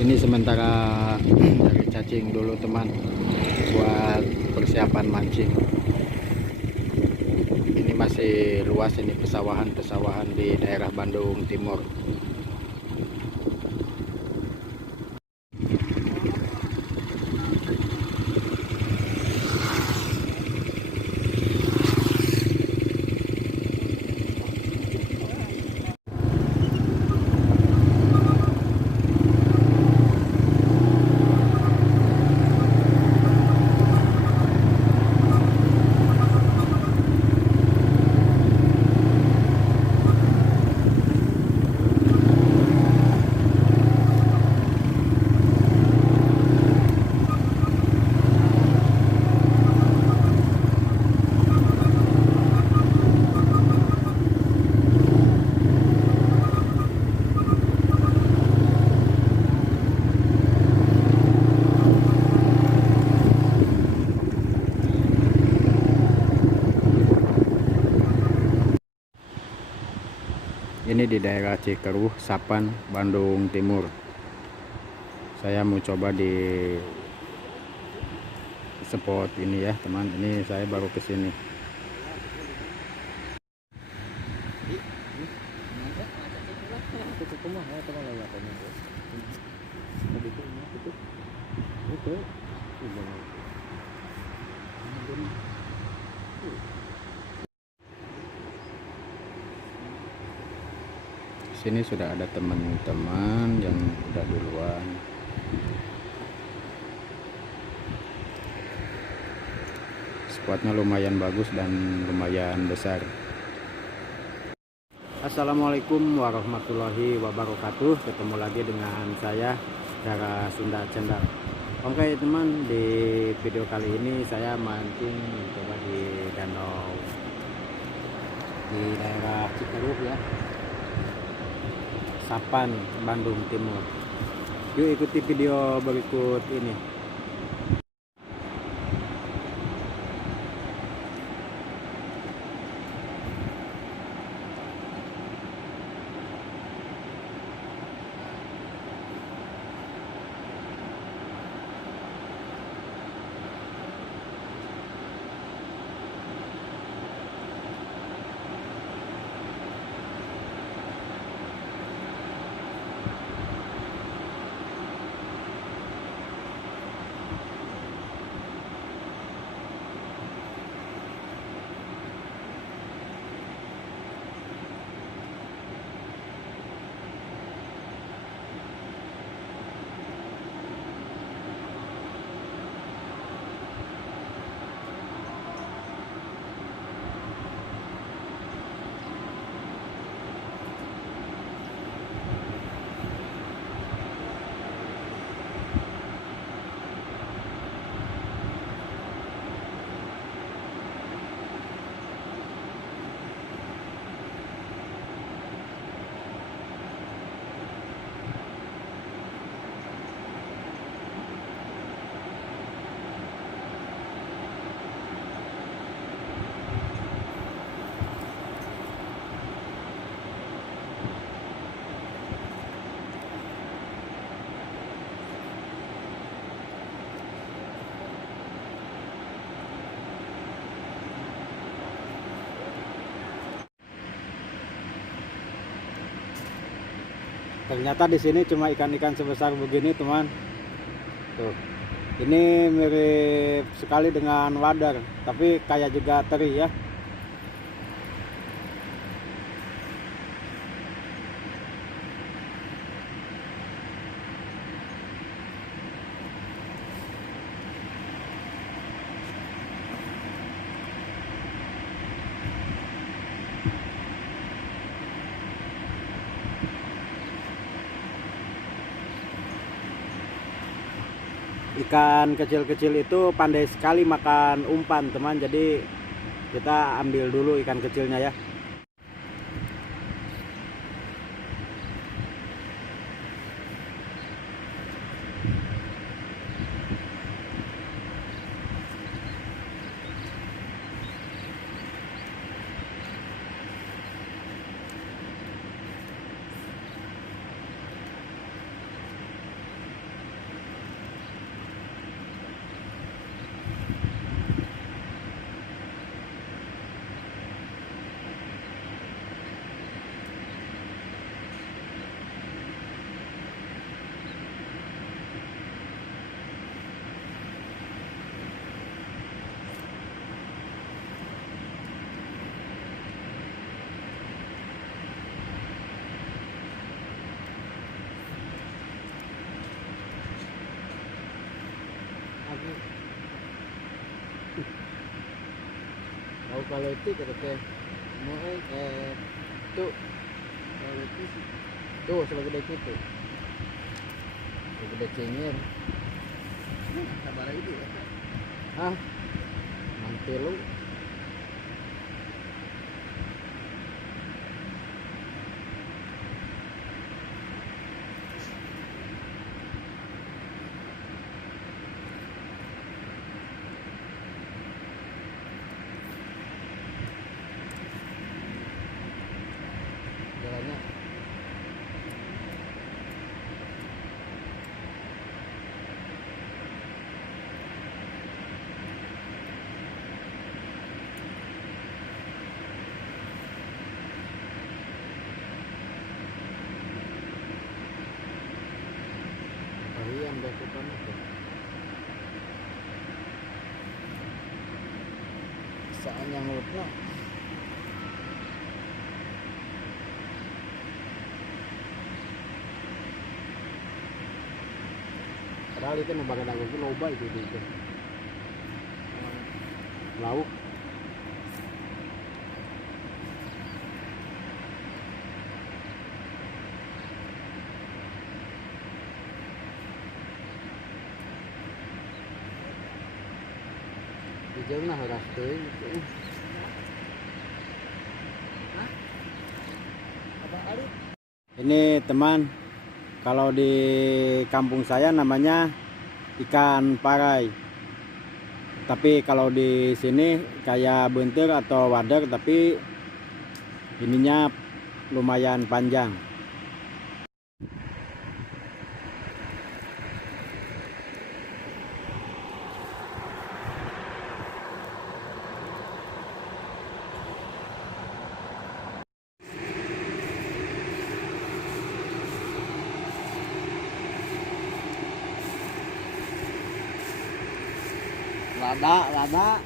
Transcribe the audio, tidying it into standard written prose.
Ini sementara dari cacing dulu teman, buat persiapan mancing. Ini masih luas, ini pesawahan di daerah Bandung Timur. Ini di daerah Cikeruh, Sapan, Bandung Timur. Saya mau coba di spot ini ya teman. Ini saya baru kesini. Sini sudah ada teman-teman yang udah duluan. Spotnya lumayan bagus dan lumayan besar. Assalamualaikum warahmatullahi wabarakatuh. Ketemu lagi dengan saya, Dara Sunda Cendal. Oke teman, di video kali ini saya mancing coba di danau di daerah Cikeruh ya, Sapan, Bandung Timur. Yuk ikuti video berikut ini. Ternyata di sini cuma ikan-ikan sebesar begini, teman. Tuh. Ini mirip sekali dengan wadar, tapi kayak juga teri ya. Ikan kecil-kecil itu pandai sekali makan umpan, teman. Jadi kita ambil dulu ikan kecilnya ya. Tahu kalau itu kata teh mau tuh tuh sebagai gede itu gede cengir Kabar itu ya. ah nanti lu jalannya yang dilakukan itu saan yang lupna padahal itu ngebaga dagu itu loba itu lauk jauh nah harus tuh ini teman, kalau di kampung saya namanya ikan parai, tapi kalau di sini kayak buntir atau wader, tapi ininya lumayan panjang. Lada